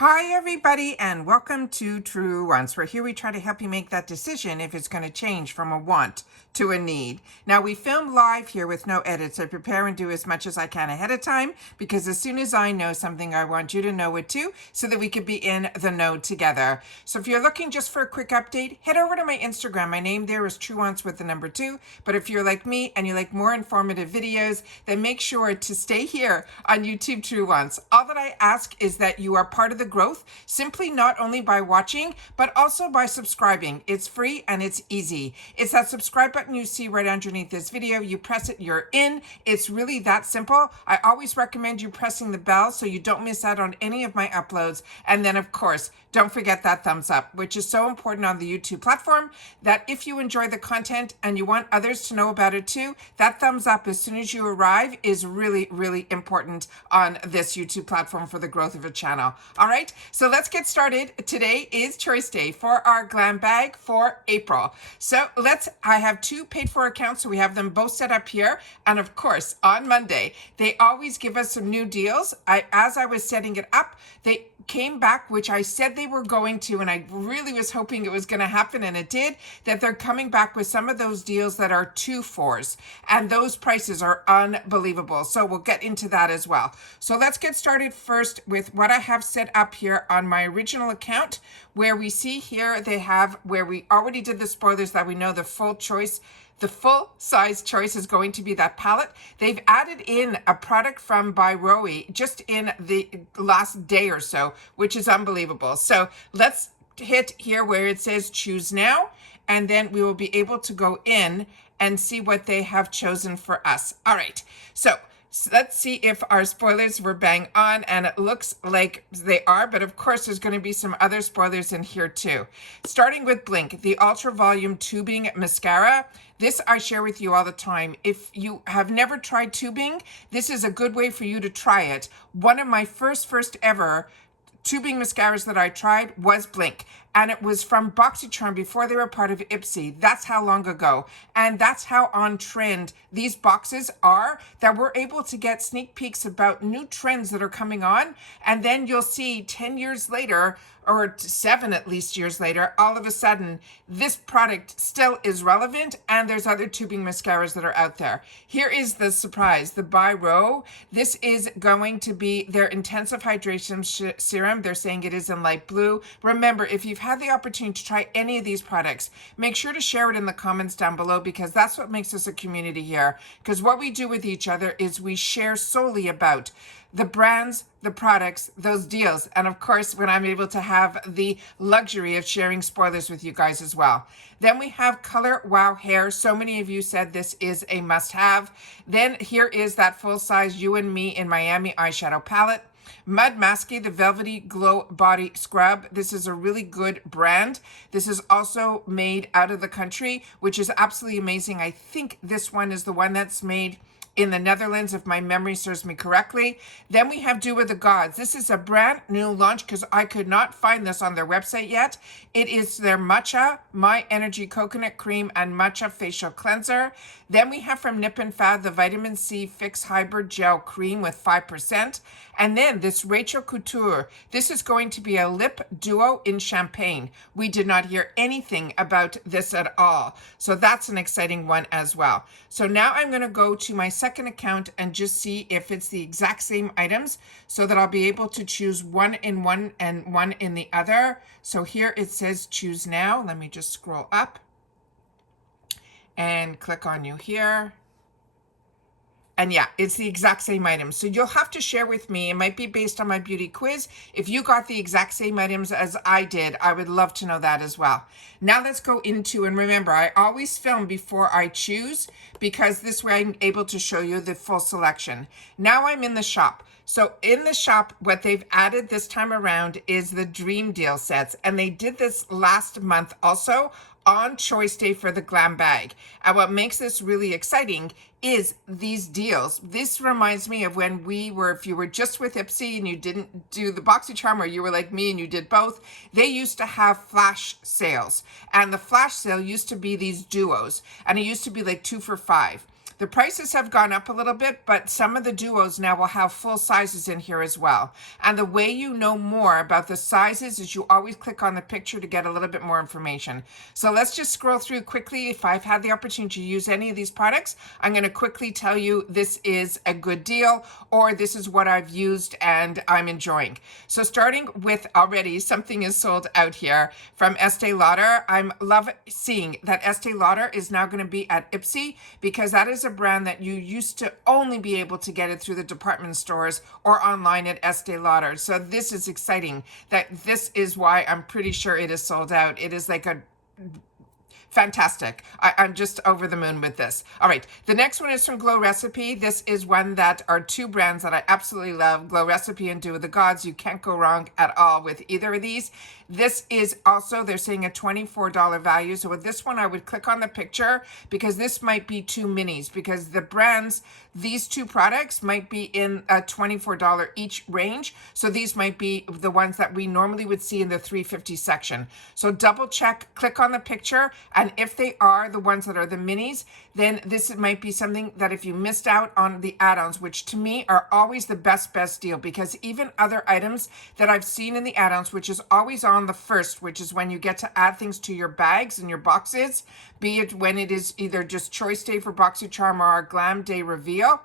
Hi everybody and welcome to Truewants, where here we try to help you make that decision if it's going to change from a want to a need. Now we film live here with no edits. I prepare and do as much as I can ahead of time because as soon as I know something, I want you to know it too so that we could be in the know together. So if you're looking just for a quick update, head over to my Instagram. My name there is Truewants with the number 2. But if you're like me and you like more informative videos, then make sure to stay here on YouTube Truewants. All that I ask is that you are part of the growth simply not only by watching but also by subscribing. It's free and it's easy. It's that subscribe button you see right underneath this video. You press it, you're in. It's really that simple. I always recommend you pressing the bell so you don't miss out on any of my uploads. And then of course, don't forget that thumbs up, which is so important on the YouTube platform that if you enjoy the content and you want others to know about it too, that thumbs up as soon as you arrive is really, really important on this YouTube platform for the growth of a channel. All right, so let's get started. Today is choice day for our Glam Bag for April. So I have 2 paid for accounts, so we have them both set up here. And of course, on Monday, they always give us some new deals. As I was setting it up, they came back, which I said they were going to, and I really was hoping it was going to happen, and it did, that they're coming back with some of those deals that are 2 4s, and those prices are unbelievable. So we'll get into that as well. So let's get started first with what I have set up here on my original account, where we see here they have where we already did the spoilers that we know the full choice. The full size choice is going to be that palette. They've added in a product from by Roe just in the last day or so, which is unbelievable. So let's hit here where it says choose now, and then we will be able to go in and see what they have chosen for us. All right, so let's see if our spoilers were bang on, and it looks like they are, but of course there's going to be some other spoilers in here too. Starting with Blink, the Ultra Volume Tubing Mascara. This I share with you all the time. If you have never tried tubing, this is a good way for you to try it. One of my first ever tubing mascaras that I tried was Blink, and it was from BoxyCharm before they were part of IPSY. That's how long ago, and that's how on trend these boxes are, that we're able to get sneak peeks about new trends that are coming on, and then you'll see 10 years later, or 7 at least years later, all of a sudden this product still is relevant, and there's other tubing mascaras that are out there. Here is the surprise, the By Roe. This is going to be their intensive hydration serum. They're saying it is in light blue. Remember, if you've had the opportunity to try any of these products, make sure to share it in the comments down below, because that's what makes us a community here. Because what we do with each other is we share solely about the brands, the products, those deals, and of course when I'm able to have the luxury of sharing spoilers with you guys as well. Then we have Color Wow Hair. So many of you said this is a must-have. Then here is that full-size You and Me in Miami eyeshadow palette. Mud Masky, the Velvety Glow Body Scrub. This is a really good brand. This is also made out of the country, which is absolutely amazing. I think this one is the one that's made in the Netherlands, if my memory serves me correctly. Then we have Do With The Gods. This is a brand new launch because I could not find this on their website yet. It is their Matcha, My Energy Coconut Cream and Matcha Facial Cleanser. Then we have from Nip and Fab the Vitamin C Fix Hybrid Gel Cream with 5%. And then this Rachel Couture. This is going to be a lip duo in champagne. We did not hear anything about this at all. So that's an exciting one as well. So now I'm going to go to my second account and just see if it's the exact same items so that I'll be able to choose one in one and one in the other. So here it says choose now. Let me just scroll up and click on you here. And yeah, it's the exact same items. So you'll have to share with me. It might be based on my beauty quiz. If you got the exact same items as I did, I would love to know that as well. Now let's go into, and remember, I always film before I choose because this way I'm able to show you the full selection. Now I'm in the shop. So in the shop, what they've added this time around is the Dream Deal sets. And they did this last month also on choice day for the Glam Bag. And what makes this really exciting is these deals. This reminds me of when we were, if you were just with IPSY and you didn't do the BoxyCharm, or you were like me and you did both, they used to have flash sales. And the flash sale used to be these duos, and it used to be like 2 for $5. The prices have gone up a little bit, but some of the duos now will have full sizes in here as well. And the way you know more about the sizes is you always click on the picture to get a little bit more information. So let's just scroll through quickly. If I've had the opportunity to use any of these products, I'm going to quickly tell you this is a good deal, or this is what I've used and I'm enjoying. So starting with already something is sold out here from Estee Lauder. I'm love seeing that Estee Lauder is now going to be at IPSY, because that is a brand that you used to only be able to get it through the department stores or online at Estee Lauder. So this is exciting that this is why I'm pretty sure it is sold out. It is like a fantastic. I'm just over the moon with this. All right, the next one is from Glow Recipe. This is one that are two brands that I absolutely love, Glow Recipe and Dew with the Gods. You can't go wrong at all with either of these. This is also, they're saying a $24 value. So with this one, I would click on the picture, because this might be two minis, because the brands, these two products might be in a $24 each range. So these might be the ones that we normally would see in the $3.50 section. So double check, click on the picture, and if they are the ones that are the minis, then this might be something that if you missed out on the add-ons, which to me are always the best deal, because even other items that I've seen in the add-ons, which is always on the first, which is when you get to add things to your bags and your boxes, be it when it is either just Choice Day for BoxyCharm or our Glam Day reveal,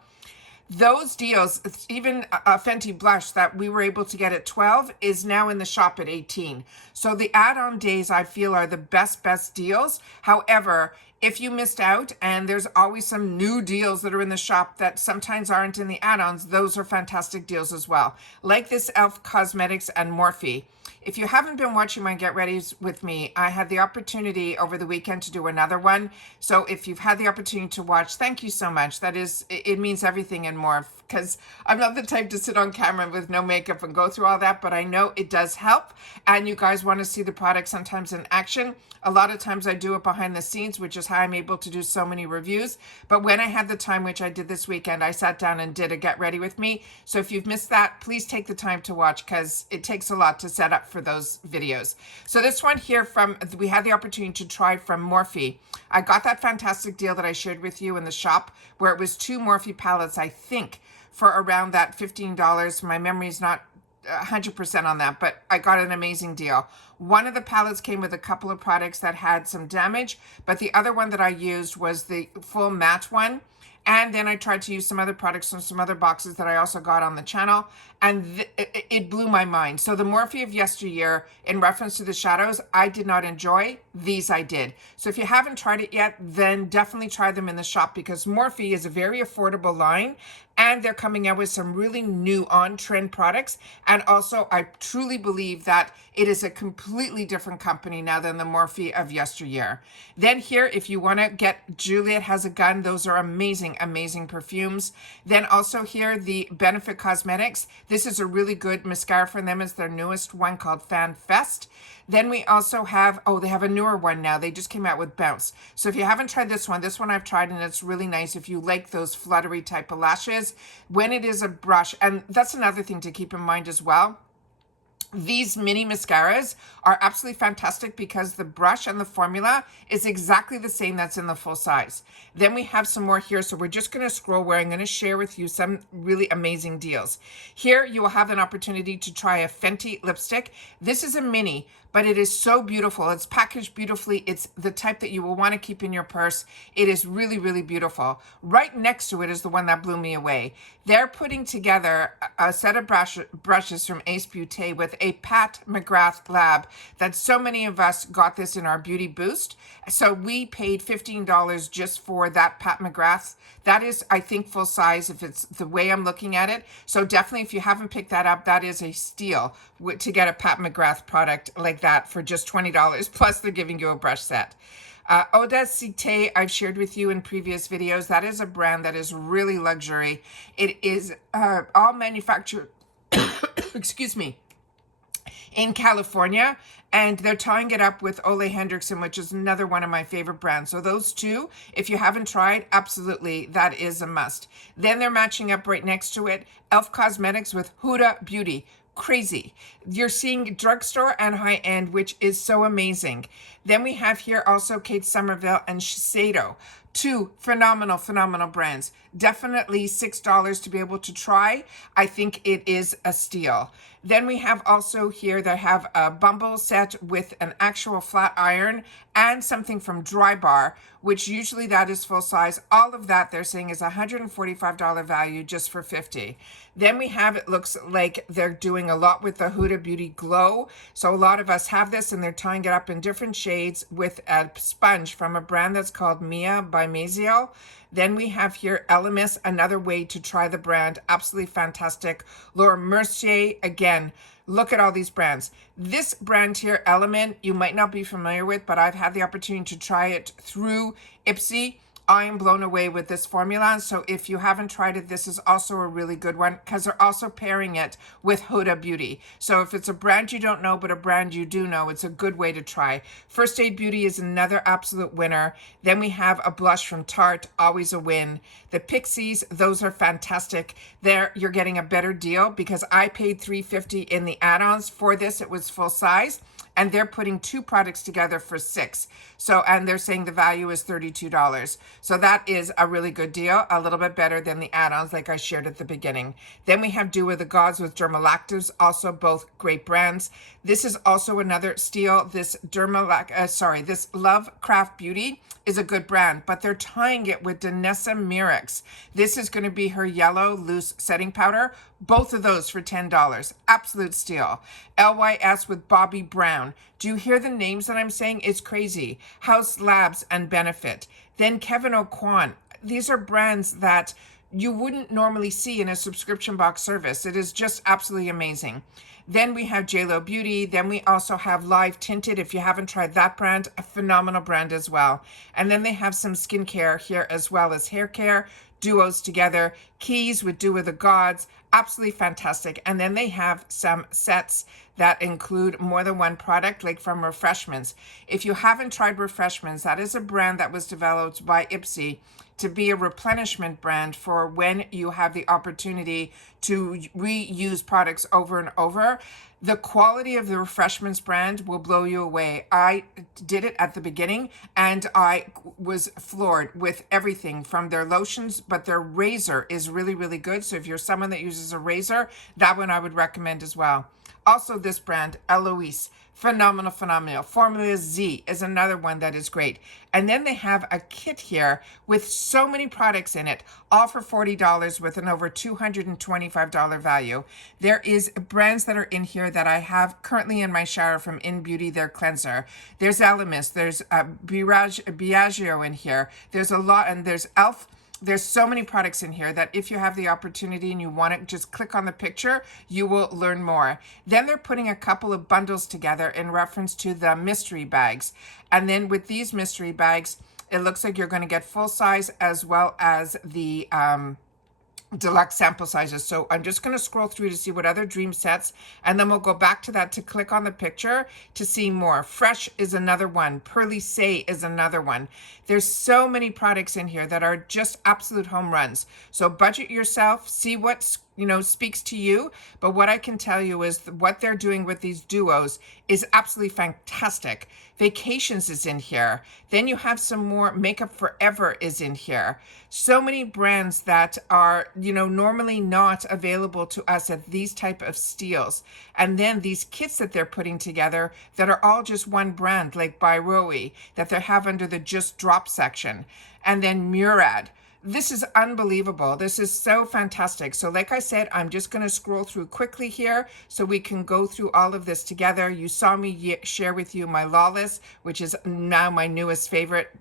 those deals, even a Fenty blush that we were able to get at 12 is now in the shop at 18. So the add-on days I feel are the best deals. However, if you missed out, and there's always some new deals that are in the shop that sometimes aren't in the add-ons, those are fantastic deals as well. Like this e.l.f. Cosmetics and Morphe. If you haven't been watching my Get Ready's with me, I had the opportunity over the weekend to do another one. So if you've had the opportunity to watch, thank you so much. That is, it means everything and more, because I'm not the type to sit on camera with no makeup and go through all that, but I know it does help. And you guys want to see the product sometimes in action. A lot of times I do it behind the scenes, which is how I'm able to do so many reviews. But when I had the time, which I did this weekend, I sat down and did a Get Ready with me. So if you've missed that, please take the time to watch, because it takes a lot to set up for those videos. So this one here we had the opportunity to try from Morphe. I got that fantastic deal that I shared with you in the shop, where it was two Morphe palettes, I think, for around that $15. My memory is not 100% on that, but I got an amazing deal. One of the palettes came with a couple of products that had some damage, but the other one that I used was the full matte one. And then I tried to use some other products from some other boxes that I also got on the channel, and it blew my mind. So the Morphe of yesteryear, in reference to the shadows, I did not enjoy. These I did. So if you haven't tried it yet, then definitely try them in the shop, because Morphe is a very affordable line, and they're coming out with some really new on-trend products. And also, I truly believe that it is a completely different company now than the Morphe of yesteryear. Then here, if you want to get Juliet Has a Gun, those are amazing perfumes. Then also here, the Benefit Cosmetics. This is a really good mascara from them. It's their newest one called Fan Fest. Then we also have, they have a newer one now. They just came out with Bounce. So if you haven't tried this one I've tried, and it's really nice if you like those fluttery type of lashes. When it is a brush, and that's another thing to keep in mind as well. These mini mascaras are absolutely fantastic, because the brush and the formula is exactly the same that's in the full size. Then we have some more here. So we're just going to scroll where I'm going to share with you some really amazing deals. Here you will have an opportunity to try a Fenty lipstick. This is a mini, but it is so beautiful. It's packaged beautifully. It's the type that you will want to keep in your purse. It is really beautiful. Right next to it is the one that blew me away. They're putting together a set of brushes from Ace Beauté with a Pat McGrath lab that so many of us got this in our beauty boost. So we paid $15 just for that Pat McGrath. That is, I think, full size if it's the way I'm looking at it. So definitely, if you haven't picked that up, that is a steal to get a Pat McGrath product like that for just $20. Plus, they're giving you a brush set. Audacité, I've shared with you in previous videos. That is a brand that is really luxury. It is all manufactured, excuse me, in California, and they're tying it up with Ole Henriksen, which is another one of my favorite brands. So those two, if you haven't tried, absolutely, that is a must. Then they're matching up right next to it, e.l.f. Cosmetics with Huda Beauty. Crazy. You're seeing drugstore and high-end, which is so amazing. Then we have here also Kate Somerville and Shiseido. Two phenomenal brands. Definitely $6 to be able to try. I think it is a steal. Then we have also here, they have a Bumble set with an actual flat iron and something from Dry Bar, which usually that is full size. All of that they're saying is $145 value just for $50. Then we have, it looks like they're doing a lot with the Huda Beauty Glow. So a lot of us have this and they're tying it up in different shades with a sponge from a brand that's called Mia by Maziel. Then we have here Elemis, another way to try the brand. Absolutely fantastic. Laura Mercier, again, look at all these brands. This brand here, Element, you might not be familiar with, but I've had the opportunity to try it through IPSY. I am blown away with this formula. So if you haven't tried it, this is also a really good one because they're also pairing it with Huda Beauty. So if it's a brand you don't know, but a brand you do know, it's a good way to try. First Aid Beauty is another absolute winner. Then we have a blush from Tarte, always a win. The Pixies, those are fantastic. There, you're getting a better deal because I paid $3.50 in the add-ons for this. It was full size. And they're putting two products together for $6. So, and they're saying the value is $32. So that is a really good deal, a little bit better than the add-ons like I shared at the beginning. Then we have Do With the Gods with Dermalactives, also both great brands. This is also another steal. This this Love Craft Beauty is a good brand, but they're tying it with Danessa Myricks. This is going to be her yellow loose setting powder. Both of those for $10. Absolute steal. LYS with Bobbi Brown. Do you hear the names that I'm saying? It's crazy. House Labs and Benefit. Then Kevin O'Quan. These are brands that you wouldn't normally see in a subscription box service. It is just absolutely amazing. Then we have JLo Beauty. Then we also have Live Tinted. If you haven't tried that brand, a phenomenal brand as well. And then they have some skincare here as well as hair care duos together. Keys with Do With the Gods. Absolutely fantastic. And then they have some sets that include more than one product, like from Refreshments. If you haven't tried Refreshments, that is a brand that was developed by IPSY to be a replenishment brand for when you have the opportunity to reuse products over and over. The quality of the Refreshments brand will blow you away. I did it at the beginning and I was floored with everything from their lotions, but their razor is really, really good. So if you're someone that uses a razor, that one I would recommend as well. Also this brand, Eloise, phenomenal. Formula Z is another one that is great. And then they have a kit here with so many products in it, all for $40 with an over $225 value. There is brands that are in here that I have currently in my shower from In Beauty, their cleanser. There's Elemis, there's Biagio in here. There's a lot, and there's Elf. There's so many products in here that if you have the opportunity and you want to just click on the picture, you will learn more. Then they're putting a couple of bundles together in reference to the mystery bags. And then with these mystery bags, it looks like you're going to get full size as well as the deluxe sample sizes. So I'm just going to scroll through to see what other dream sets, and then we'll go back to that to click on the picture to see more. Fresh is another one. Pearly Say is another one. There's so many products in here that are just absolute home runs. So budget yourself, see what speaks to you. But what I can tell you is what they're doing with these duos is absolutely fantastic. Vacations is in here. Then you have some more. Makeup Forever is in here. So many brands that are, normally not available to us at these type of steals. And then these kits that they're putting together that are all just one brand, like by Roe, that they have under the Just Drop section. And then Murad. This is unbelievable. This is so fantastic. So like I said, I'm just going to scroll through quickly here so we can go through all of this together. You saw me share with you my Lawless, which is now my newest favorite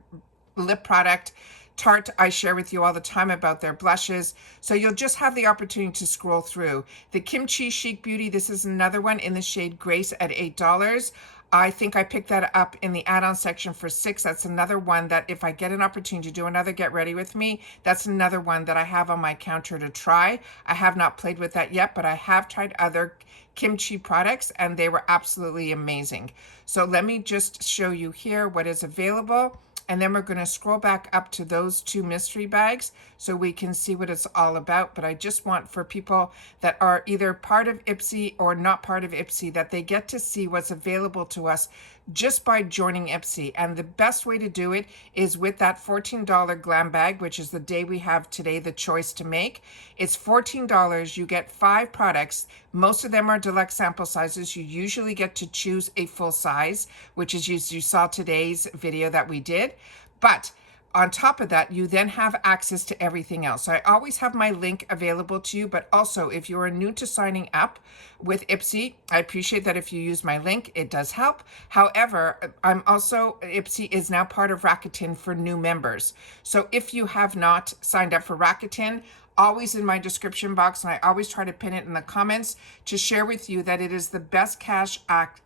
lip product. Tarte, I share with you all the time about their blushes. So you'll just have the opportunity to scroll through. The Kimchi Chic Beauty, this is another one in the shade Grace at $8. I think I picked that up in the add-on section for $6. That's another one that if I get an opportunity to do another Get Ready With Me, that's another one that I have on my counter to try. I have not played with that yet, but I have tried other kimchi products and they were absolutely amazing. So let me just show you here what is available. and then we're going to scroll back up to those 2 mystery bags so we can see what it's all about. But I just want for people that are either part of IPSY or not part of IPSY that they get to see what's available to us just by joining IPSY. And the best way to do it is with that $14 Glam Bag, which is the day we have today, the choice to make. It's $14. You get 5 products. Most of them are deluxe sample sizes. You usually get to choose a full size, which is you saw today's video that we did. But on top of that, you then have access to everything else. So I always have my link available to you, but also if you are new to signing up with IPSY, I appreciate that if you use my link, it does help. However, IPSY is now part of Rakuten for new members. So if you have not signed up for Rakuten, always in my description box, and I always try to pin it in the comments to share with you that it is the best cash app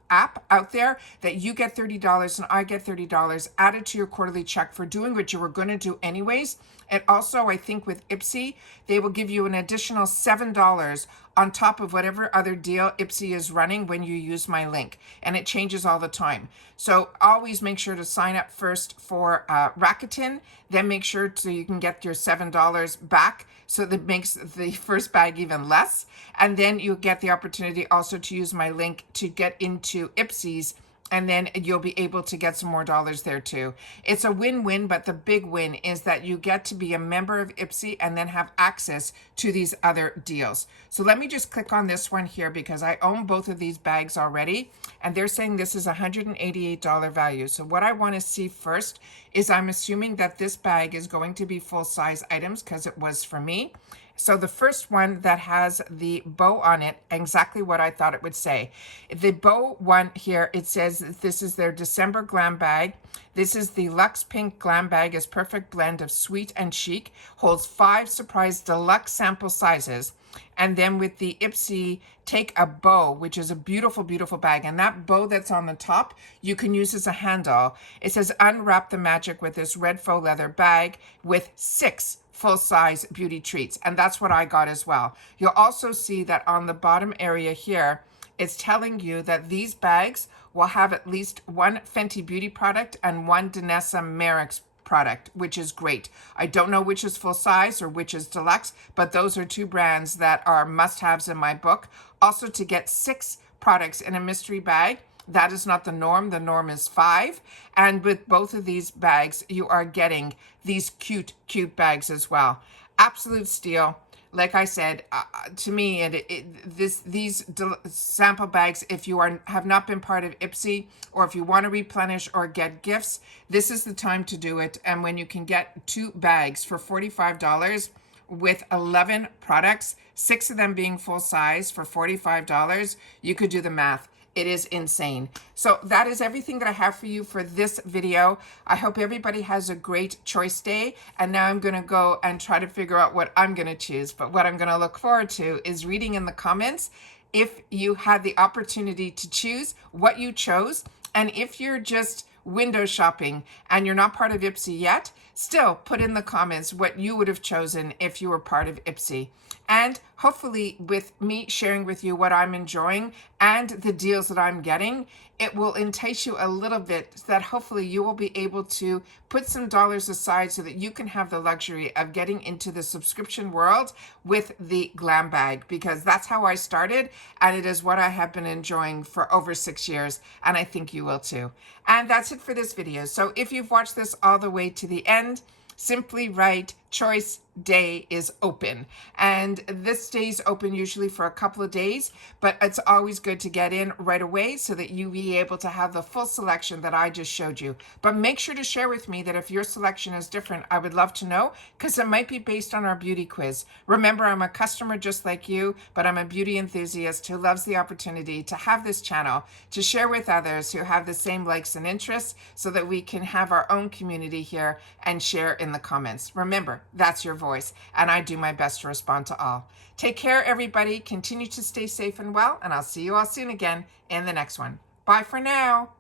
out there, that you get $30 and I get $30 added to your quarterly check for doing what you were going to do anyways. And also, I think with IPSY, they will give you an additional $7 on top of whatever other deal IPSY is running when you use my link. And it changes all the time. So always make sure to sign up first for Rakuten, then make sure so you can get your $7 back. So that makes the first bag even less. And then you get the opportunity also to use my link to get into IPSY's, and then you'll be able to get some more dollars there too. It's a win-win, but the big win is that you get to be a member of IPSY and then have access to these other deals. So let me just click on this one here because I own both of these bags already, and they're saying this is $188 value. So what I want to see first is I'm assuming that this bag is going to be full-size items because it was for me. So the first one that has the bow on it, exactly what I thought it would say. The bow one here, it says this is their December Glam Bag. This is the Luxe Pink Glam Bag, is perfect blend of sweet and chic, holds 5 surprise deluxe sample sizes. And then with the IPSY Take a Bow, which is a beautiful, beautiful bag. And that bow that's on the top, you can use as a handle. It says unwrap the magic with this red faux leather bag with 6 full-size beauty treats. And that's what I got as well. You'll also see that on the bottom area here, it's telling you that these bags will have at least 1 Fenty Beauty product and 1 Danessa Merrick's product, which is great. I don't know which is full size or which is deluxe, but those are 2 brands that are must-haves in my book. Also, to get 6 products in a mystery bag, that is not the norm. The norm is 5. And with both of these bags, you are getting these cute, cute bags as well. Absolute steal. Like I said, to me, these sample bags, if you have not been part of IPSY, or if you want to replenish or get gifts, this is the time to do it. And when you can get 2 bags for $45 with 11 products, 6 of them being full size for $45, you could do the math. It is insane. So that is everything that I have for you for this video. I hope everybody has a great choice day. And now I'm going to go and try to figure out what I'm going to choose. But what I'm going to look forward to is reading in the comments if you had the opportunity to choose what you chose. And if you're just window shopping and you're not part of IPSY yet, still put in the comments what you would have chosen if you were part of IPSY. And hopefully with me sharing with you what I'm enjoying and the deals that I'm getting, it will entice you a little bit so that hopefully you will be able to put some dollars aside so that you can have the luxury of getting into the subscription world with the Glam Bag, because that's how I started and it is what I have been enjoying for over 6 years, and I think you will too. And that's it for this video. So if you've watched this all the way to the end, simply write choice day is open. And this stays open usually for a couple of days, but it's always good to get in right away so that you be able to have the full selection that I just showed you. But make sure to share with me that if your selection is different, I would love to know, because it might be based on our beauty quiz. Remember, I'm a customer just like you, but I'm a beauty enthusiast who loves the opportunity to have this channel to share with others who have the same likes and interests so that we can have our own community here and share in the comments. Remember, that's your voice, and I do my best to respond to all. Take care, everybody. Continue to stay safe and well, and I'll see you all soon again in the next one. Bye for now.